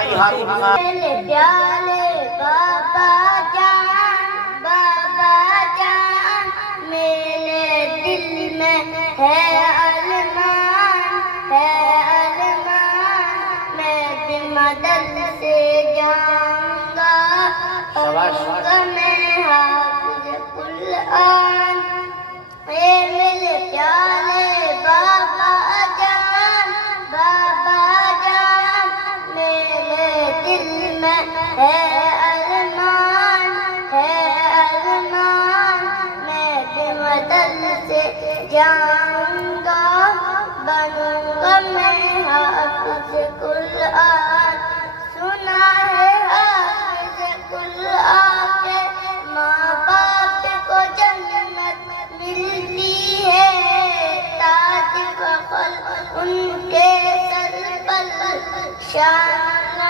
میرے پیارے بابا جان میرے دل میں ہے ارمان میں بھی مدد سے جاؤں گا میں حافظ قرآن اے میرے پیارے بابا جان میرے دل میں ہے ارمان میں بھی مدد سے جاؤں گا بنوں گا میں حافظ قرآن